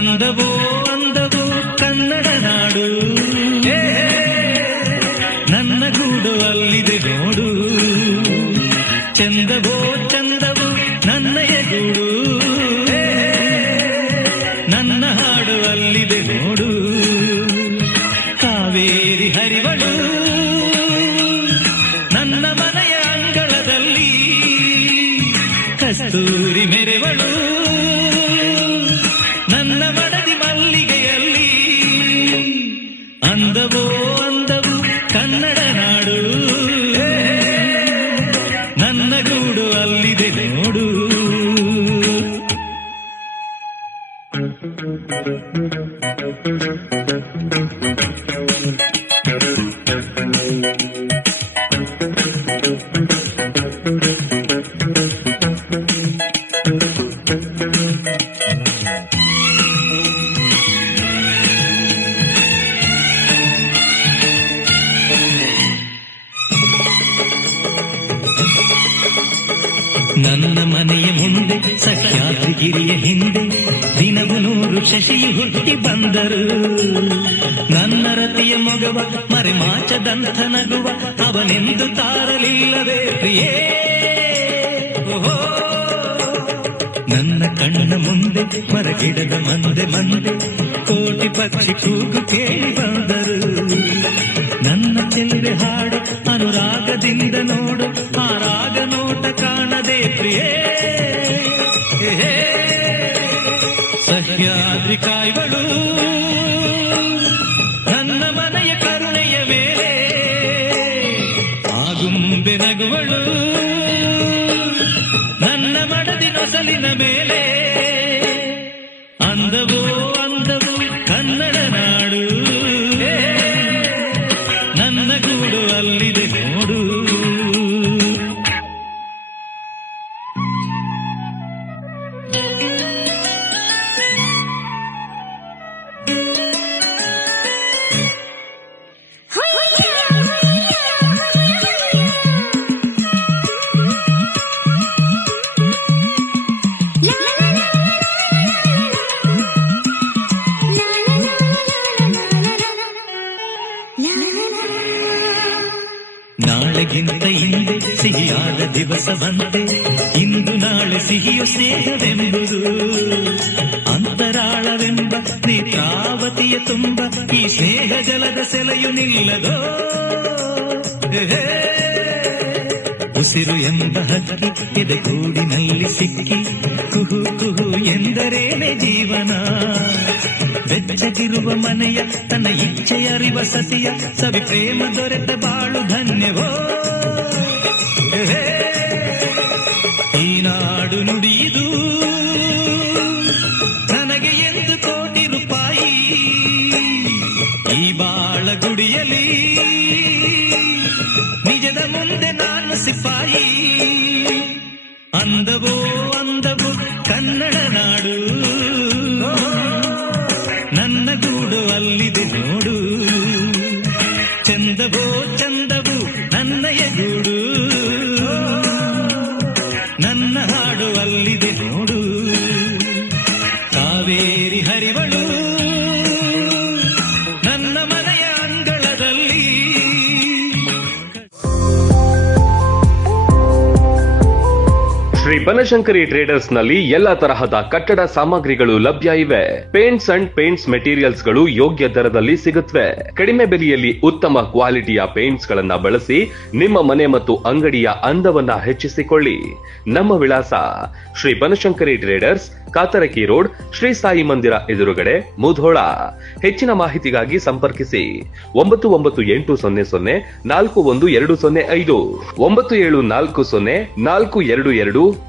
ಅಂದವೋ ಅಂದವೋ ಕನ್ನಡ ನಾಡು. ನನ್ನ ಗೂಡು ಅಲ್ಲಿದೆ ನೋಡು. ಚಂದವೋ ಚಂದವೋ ನನ್ನಯ ಗೂಡು ನನ್ನ ಹಾಡು ಅಲ್ಲಿದೆ ನೋಡು. ನೋಡು ನನ್ನ ಮನೆಯ ಮುಂದೆ ಸಖ್ಯಾದ್ರಿಗಿರಿಯ ಹಿಂದೆ ದಿನವು ನೂರು ಶಶಿ ಹುಟ್ಟಿ ಬಂದರು. ನನ್ನ ರತಿಯ ಮಗವ ಮರೆ ಮಾಚದಂಥ ನಗುವ ಅವನೆಂದು ತಾರಲಿಲ್ಲವೇ ಪ್ರಿಯೇ. ನನ್ನ ಕಣ್ಣ ಮುಂದೆ ಮರಗಿಡದ ಮಂದೆ ಮಂದೆ ಕೋಟಿ ಪಕ್ಷಿ ಕೂಗು ಕೇಳಿ ಬಂದರು. ನನ್ನ ಚೆಲ್ಲೆ ಹಾಡು ಅನುರಾಗದಿಂದ ನೋಡು. ನಾಳೆಗಿಂತ ಹಿಂದೆ ಸಿಹಿಯಾದ ದಿವಸ ಬಂತೆ ಇಂದು ನಾಳೆ ಸಿಹಿಯು ಸ್ನೇಹವೆಂಬುದು ಅಂತರಾಳವೆಂಬ ನೇತ್ರಾವತಿಯ ತುಂಬ ಈ ಸ್ನೇಹ ಜಲದ ಸೆಲೆಯು ನಿಲ್ಲದೋ ಹೇ. ಉಸಿರು ಎಂಬ ಹಕ್ಕಿ ಎದೆಗೂಡಿನಲ್ಲಿ ಸಿಕ್ಕಿ, ಕುಹು ಕುಹು ಎಂದರೇನೆ ಜೀವನ. ಬೆಚ್ಚಗಿರುವ ಮನೆಯ ತನ್ನ ಇಚ್ಛೆಯ ಅರಿವ ಸತಿಯ, ಸವಿ ಪ್ರೇಮ ದೊರೆತ ಬಾಳು ಧನ್ಯವೋ. ಈ ನಾಡು ನುಡಿಯುದು. ನನಗೆ ಎಂದು ಕೋಟಿ ರೂಪಾಯಿ ಈ ಬಾಳ ಗುಡಿಯಲಿ. ನಿಜದ ಮುಂದೆ ಸಿಪಾಯಿ ಅಂದವೋ ಅಂದವು ಕನ್ನಡ ನಾಡು ನನ್ನ ಗೂಡು ಅಲ್ಲಿದೆ ನೋಡು ಚಂದವೋ ಚಂದವು ನನ್ನಯ ಗೂಡು ನನ್ನ ಹಾಡು ಅಲ್ಲಿದೆ ಬನಶಂಕರಿ ಟ್ರೇಡರ್ಸ್ನಲ್ಲಿ ಎಲ್ಲಾ ತರಹದ ಕಟ್ಟಡ ಸಾಮಗ್ರಿಗಳು ಲಭ್ಯ ಇವೆ. ಪೇಂಟ್ಸ್ ಅಂಡ್ ಪೇಂಟ್ಸ್ ಮೆಟೀರಿಯಲ್ಸ್ಗಳು ಯೋಗ್ಯ ದರದಲ್ಲಿ ಸಿಗುತ್ತವೆ ಕಡಿಮೆ ಬೆಲೆಯಲ್ಲಿ ಉತ್ತಮ ಕ್ವಾಲಿಟಿಯ ಪೇಂಟ್ಸ್ ಗಳನ್ನ ಬಳಸಿ ನಿಮ್ಮ ಮನೆ ಮತ್ತು ಅಂಗಡಿಯ ಅಂದವನ್ನ ಹೆಚ್ಚಿಸಿಕೊಳ್ಳಿ. ನಮ್ಮ ವಿಳಾಸ ಶ್ರೀ ಬನಶಂಕರಿ ಟ್ರೇಡರ್ಸ್, ಕಾತರಕಿ ರೋಡ್, ಶ್ರೀ ಸಾಯಿ ಮಂದಿರ ಎದುರುಗಡೆ ಮುಧೋಳ. ಹೆಚ್ಚಿನ ಮಾಹಿತಿಗಾಗಿ ಸಂಪರ್ಕಿಸಿ. ಒಂಬತ್ತು ಒಂಬತ್ತು ಎಂಟು ಸೊನ್ನೆ ಸೊನ್ನೆ ನಾಲ್ಕು ಒಂದು ಎರಡು ಸೊನ್ನೆ ಐದು. ಒಂಬತ್ತು ಏಳು ನಾಲ್ಕು ಸೊನ್ನೆ ನಾಲ್ಕು ಎರಡು ಎರಡು